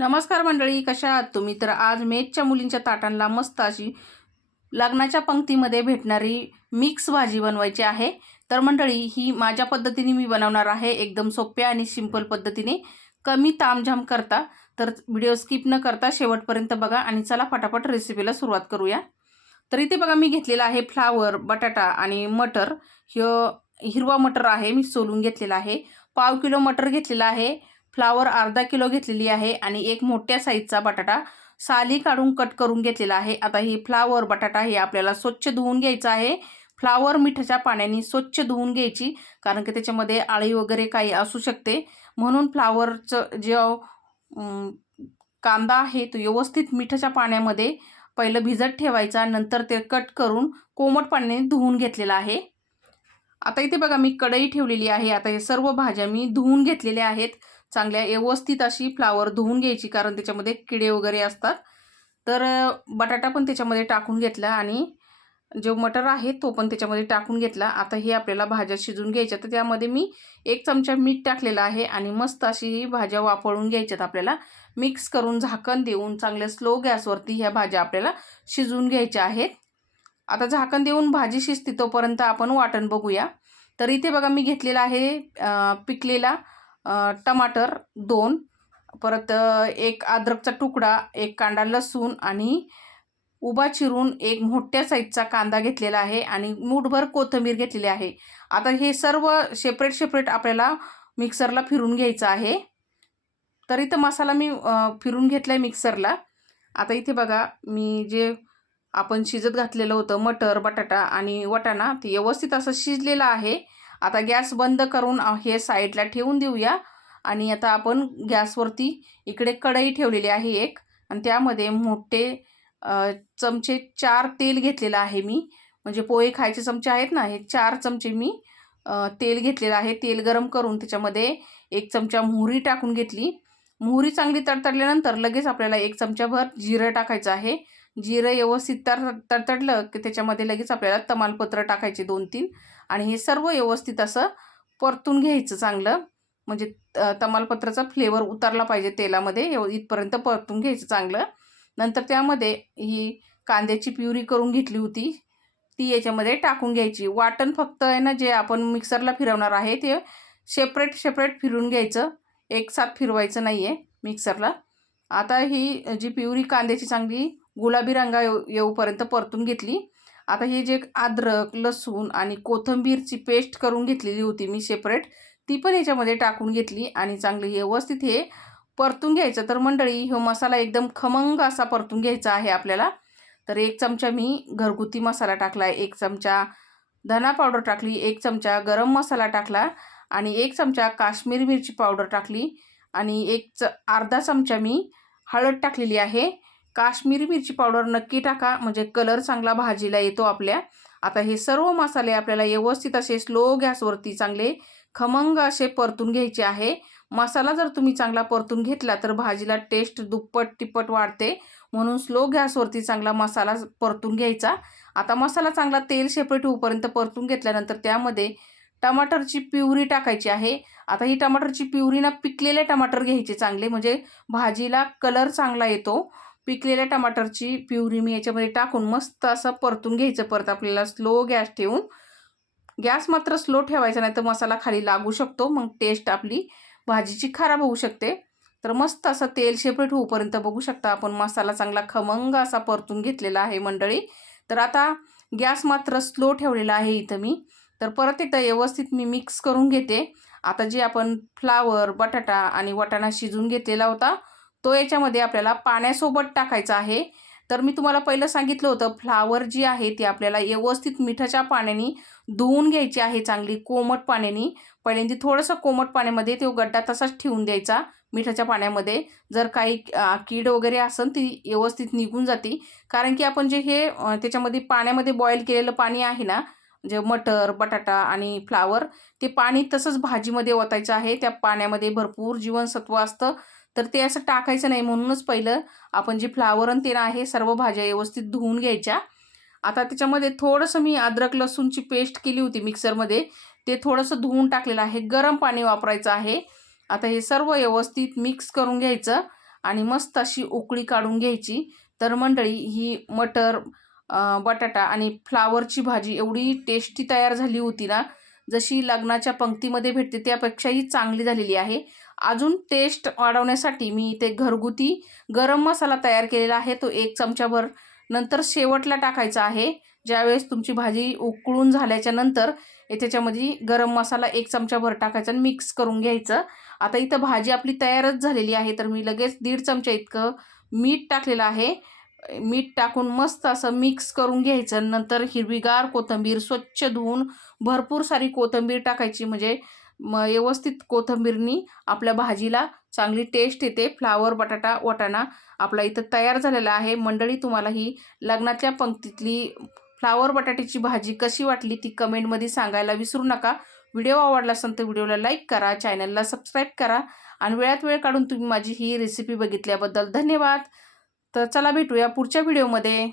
नमस्कार मंडळी कशा आहात तुम्ही? तर आज मेजच्या मुलींच्या ताटांना मस्त अशी लग्नाच्या पंक्तीमध्ये भेटणारी मिक्स भाजी बनवायची आहे. तर मंडळी ही माझ्या पद्धतीने मी बनवणार आहे. एकदम सोप्या आणि सिंपल पद्धतीने. कमी तामझाम करता. तर व्हिडिओ स्किप न करता शेवटपर्यंत बघा आणि चला फटाफट रेसिपीला सुरुवात करूया. तर इथे बघा मी घेतलेला आहे फ्लावर बटाटा आणि मटर. ह्यो हिरवा मटर आहे मी सोलून घेतलेला आहे. पाव किलो मटर घेतलेला आहे. फ्लावर अर्धा किलो घेतलेली आहे आणि एक मोठ्या साईजचा बटाटा साली काढून कट करून घेतलेला आहे. आता ही फ्लावर बटाटा हे आपल्याला स्वच्छ धुवून घ्यायचं आहे. फ्लावर मिठाच्या पाण्याने स्वच्छ धुवून घ्यायची कारण की त्याच्यामध्ये आळी वगैरे काही असू शकते. म्हणून फ्लावरचं जे कांदा आहे तो व्यवस्थित मिठाच्या पाण्यामध्ये पहिलं भिजत ठेवायचा नंतर ते कट करून कोमट पाण्याने धुवून घेतलेला आहे. आता इथे बघा मी कढई ठेवलेली आहे. आता हे सर्व भाज्या मी धुवून घेतलेल्या आहेत. चांगल्या व्यवस्थित अशी फ्लावर धुवून घ्यायची कारण त्याच्यामध्ये किडे वगैरे असतात. तर बटाटा पण त्याच्यामध्ये टाकून घेतला आणि जो मटर आहे तो पण त्याच्यामध्ये टाकून घेतला. आता हे आपल्याला भाज्या शिजून घ्यायच्या तर त्यामध्ये मी एक चमचा मीठ टाकलेला आहे आणि मस्त अशी ही भाज्या वापरून घ्यायच्यात आपल्याला. मिक्स करून झाकण देऊन चांगल्या स्लो गॅसवरती ह्या भाज्या आपल्याला शिजवून घ्यायच्या आहेत. आता झाकण देऊन भाजी शिजते तोपर्यंत आपण वाटण बघूया. तर इथे बघा मी घेतलेला आहे पिकलेला टमाटर दोन परत एक अद्रकचा तुकडा एक कांदा लसूण आणि उभा चिरून एक मोठ्या साईजचा कांदा घेतलेला आहे आणि मूठभर कोथिंबीर घेतलेली आहे. आता हे सर्व सेपरेट सेपरेट आपल्याला मिक्सरला फिरून घ्यायचं आहे. तर इथं मसाला मी फिरून घेतला आहे मिक्सरला आता इथे बघा मी जे आपण शिजत घातलेलं होतं मटर बटाटा आणि वटाणा ते व्यवस्थित असं शिजलेलं आहे. आता गॅस बंद करून हे साईडला ठेवून देऊया. आणि आता आपण गॅसवरती इकडे कढई ठेवलेली आहे एक. आणि त्यामध्ये मोठे चमचे चार तेल घेतलेलं आहे मी. म्हणजे पोहे खायचे चमचे आहेत ना हे चार चमचे मी तेल घेतलेलं आहे. तेल गरम करून त्याच्यामध्ये एक चमचा मोहरी टाकून घेतली. मोहरी चांगली तडतडल्यानंतर लगेच आपल्याला एक चमचाभर जिरं टाकायचं आहे. जिरं व्यवस्थित तर तडतडलं की त्याच्यामध्ये लगेच आपल्याला तमालपत्र टाकायचे दोन तीन आणि हे सर्व व्यवस्थित असं परतून घ्यायचं चांगलं. म्हणजे तमालपत्राचा फ्लेवर उतरला पाहिजे तेलामध्ये एव इथपर्यंत परतून घ्यायचं चांगलं. नंतर त्यामध्ये ही कांद्याची प्युरी करून घेतली होती ती याच्यामध्ये टाकून घ्यायची. वाटण फक्त आहे ना जे आपण मिक्सरला फिरवणार आहे ते सेपरेट सेपरेट फिरून घ्यायचं. एक साथ फिरवायचं नाही आहे मिक्सरला. आता ही जी प्युरी कांद्याची चांगली गुलाबी रंगा येऊ येऊपर्यंत परतून घेतली. आता हे जे अद्रक लसूण आणि कोथिंबीरची पेस्ट करून घेतलेली होती मी सेपरेट ती पण याच्यामध्ये टाकून घेतली आणि चांगली व्यवस्थित हे परतून घ्यायचं. तर मंडळी हा मसाला एकदम खमंग असा परतून घ्यायचा आहे आपल्याला. तर एक चमचा मी घरगुती मसाला टाकला एक चमचा धना पावडर टाकली एक चमचा गरम मसाला टाकला आणि एक चमचा काश्मीरी मिरची पावडर टाकली आणि एक च अर्धा चमचा मी हळद टाकलेली आहे. काश्मीरी मिरची पावडर नक्की टाका. म्हणजे कलर चांगला भाजीला येतो आपल्या. आता हे सर्व मसाले आपल्याला व्यवस्थित असे स्लो गॅसवरती चांगले खमंग असे परतून घ्यायचे आहे. मसाला जर तुम्ही चांगला परतून घेतला तर भाजीला टेस्ट दुप्पट तिप्पट वाढते. म्हणून स्लो गॅसवरती चांगला मसाला परतून घ्यायचा. आता मसाला चांगला तेल सेपरेट होऊपर्यंत परतून घेतल्यानंतर त्यामध्ये टमाटरची प्युरी टाकायची आहे. आता ही टमाटरची प्युरी ना पिकलेले टमाटर घ्यायचे चांगले. म्हणजे भाजीला कलर चांगला येतो. पिकलेल्या टमाटरची प्युरी मी याच्यामध्ये टाकून मस्त असं परतून घ्यायचं परत आपल्याला स्लो गॅस ठेवून. गॅस मात्र स्लो ठेवायचा नाही तर मसाला खाली लागू शकतो मग टेस्ट आपली भाजीची खराब होऊ शकते. तर मस्त असं तेल शेपरेट होऊपर्यंत बघू शकता आपण मसाला चांगला खमंग असा परतून घेतलेला आहे मंडळी. तर आता गॅस मात्र स्लो ठेवलेला आहे इथं मी. तर परत एकदा व्यवस्थित मी मिक्स करून घेते. आता जे आपण फ्लावर बटाटा आणि वाटाणा शिजून घेतलेला होता तो याच्यामध्ये आपल्याला पाण्यासोबत टाकायचा आहे. तर मी तुम्हाला पहिलं सांगितलं होतं फ्लावर जी आहे ती आपल्याला व्यवस्थित मिठाच्या पाण्याने धुवून घ्यायची आहे चांगली कोमट पाण्याने. पहिल्यांदा थोडंसं कोमट पाण्यामध्ये तो गड्डा तसाच ठेवून द्यायचा मिठाच्या पाण्यामध्ये. जर काही कीड वगैरे असेल ती व्यवस्थित निघून जाते. कारण की आपण जे हे त्याच्यामध्ये पाण्यामध्ये बॉईल केलेलं पाणी आहे ना जे मटर बटाटा आणि फ्लावर ते पाणी तसंच भाजीमध्ये ओतायचं आहे. त्या पाण्यामध्ये भरपूर जीवनसत्व असतं. तर ते असं टाकायचं नाही. म्हणूनच पहिलं आपण जे फ्लावर आणि ते आहे सर्व भाज्या व्यवस्थित धुवून घ्यायच्या. आता त्याच्यामध्ये थोडंसं मी अद्रक लसूणची पेस्ट केली होती मिक्सरमध्ये ते थोडंसं धुवून टाकलेलं आहे. गरम पाणी वापरायचं आहे. आता हे सर्व व्यवस्थित मिक्स करून घ्यायचं आणि मस्त अशी उकळी काढून घ्यायची. तर मंडळी ही मटर बटाटा आणि फ्लावरची भाजी एवढी टेस्टी तयार झाली होती ना जशी लग्नाच्या पंक्तीमध्ये भेटते त्यापेक्षाही चांगली झालेली आहे. अजून टेस्ट वाढवण्यासाठी मी इथे घरगुती गरम मसाला तयार केलेला आहे. तो एक चमचाभर नंतर शेवटला टाकायचा आहे. ज्यावेळेस तुमची भाजी उकळून झाल्याच्यानंतर त्याच्यामध्ये गरम मसाला एक चमचाभर टाकायचा आणि मिक्स करून घ्यायचं. आता इथं भाजी आपली तयारच झालेली आहे. तर मी लगेच दीड चमचा इतकं मीठ टाकलेलं आहे. मीठ टाकून मस्त असं मिक्स करून घ्यायचं. नंतर हिरवीगार कोथिंबीर स्वच्छ धुवून भरपूर सारी कोथिंबीर टाकायची. म्हणजे म व्यवस्थित कोथिंबीरनी आपल्या भाजीला चांगली टेस्ट येते. फ्लावर बटाटा वाटाणा आपला इथं तयार झालेला आहे. मंडळी तुम्हाला ही लग्नातल्या पंक्तीतली फ्लावर बटाट्याची भाजी कशी वाटली ती कमेंटमध्ये सांगायला विसरू नका. व्हिडिओ आवडला असेल तर व्हिडिओला लाईक करा चॅनलला सबस्क्राईब करा आणि वेळात वेळ काढून तुम्ही माझी ही रेसिपी बघितल्याबद्दल धन्यवाद. तर चला भेटूया पुढच्या व्हिडिओमध्ये